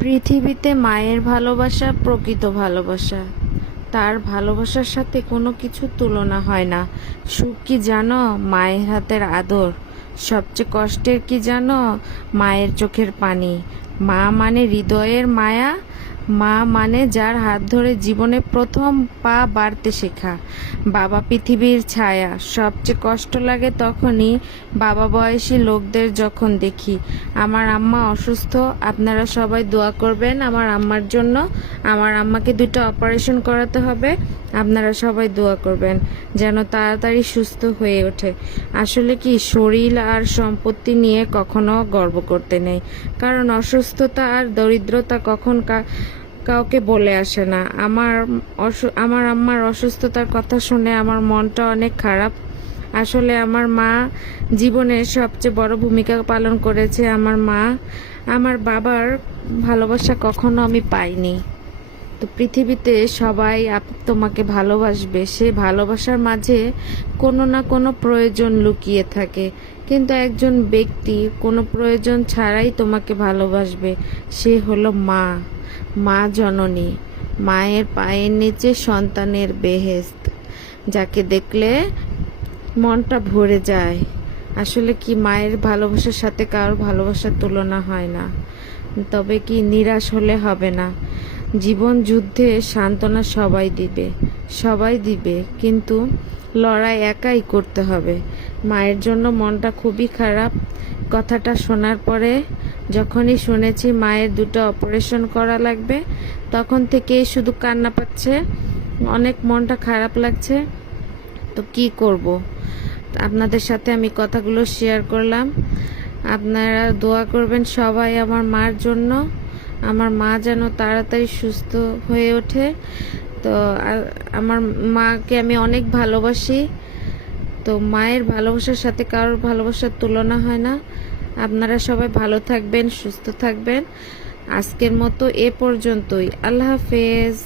পৃথিবীতে মায়ের ভালোবাসা প্রকৃত ভালোবাসা। তার ভালোবাসার সাথে কোনো কিছু তুলনা হয় না। সুখ কি জানো? মায়ের হাতের আদর। সবচেয়ে কষ্টের কি জানো? মায়ের চোখের পানি। মা মানে হৃদয়ের মায়া। মা মানে যার হাত ধরে জীবনে প্রথম পা বাড়তে শেখা। বাবা পৃথিবীর ছায়া। সবচেয়ে কষ্ট লাগে তখনই বাবা বয়সী লোকদের যখন দেখি। আমার আম্মা অসুস্থ, আপনারা সবাই দোয়া করবেন আমার আম্মার জন্য। আমার আম্মাকে 2টা অপারেশন করাতে হবে, আপনারা সবাই দোয়া করবেন যেন তাড়াতাড়ি সুস্থ হয়ে ওঠে। আসলে কি, শরীর আর সম্পত্তি নিয়ে কখনো গর্ব করতে নেই, কারণ অসুস্থতা আর দরিদ্রতা কখন কাউকে বলে আসে না। আমার আম্মার অসুস্থতার কথা শুনে আমার মনটা অনেক খারাপ। আসলে আমার মা জীবনের সবচেয়ে বড় ভূমিকা পালন করেছে। আমার মা, আমার বাবার ভালোবাসা কখনো আমি পাইনি। তো পৃথিবীতে সবাই তোমাকে ভালোবাসবে, সে ভালোবাসার মাঝে কোনো না কোনো প্রয়োজন লুকিয়ে থাকে, কিন্তু একজন ব্যক্তি কোনো প্রয়োজন ছাড়াই তোমাকে ভালোবাসবে, সে হলো মা। মা জননী, মায়ের পায়ের নিচে সন্তানের বেহেশত, যাকে দেখলে মনটা ভরে যায়। আসলে কি, মায়ের ভালোবাসার সাথে কারোর ভালোবাসার তুলনা হয় না। তবে কি, নিরাশ হলে হবে না। জীবন যুদ্ধে সান্ত্বনা সবাই দিবে, কিন্তু লড়াই একাই করতে হবে। মায়ের জন্য মনটা খুবই খারাপ। কথাটা শোনার পরে, যখনই শুনেছি মায়ের 2টা অপারেশন করা লাগবে, তখন থেকেই শুধু কান্না পাচ্ছে, অনেক মনটা খারাপ লাগছে। তো কি করব, আপনাদের সাথে আমি কথাগুলো শেয়ার করলাম। আপনারা দোয়া করবেন সবাই আমার মার জন্য। আমার মা যেন তাড়াতাড়ি সুস্থ হয়ে ওঠে। তো আমার মাকে আমি অনেক ভালোবাসি। তো মায়ের ভালোবাসার সাথে কারোর ভালোবাসার তুলনা হয় না। আপনারা সবাই ভালো থাকবেন, সুস্থ থাকবেন। আজকের মতো এ পর্যন্তই। আল্লাহ হাফেজ।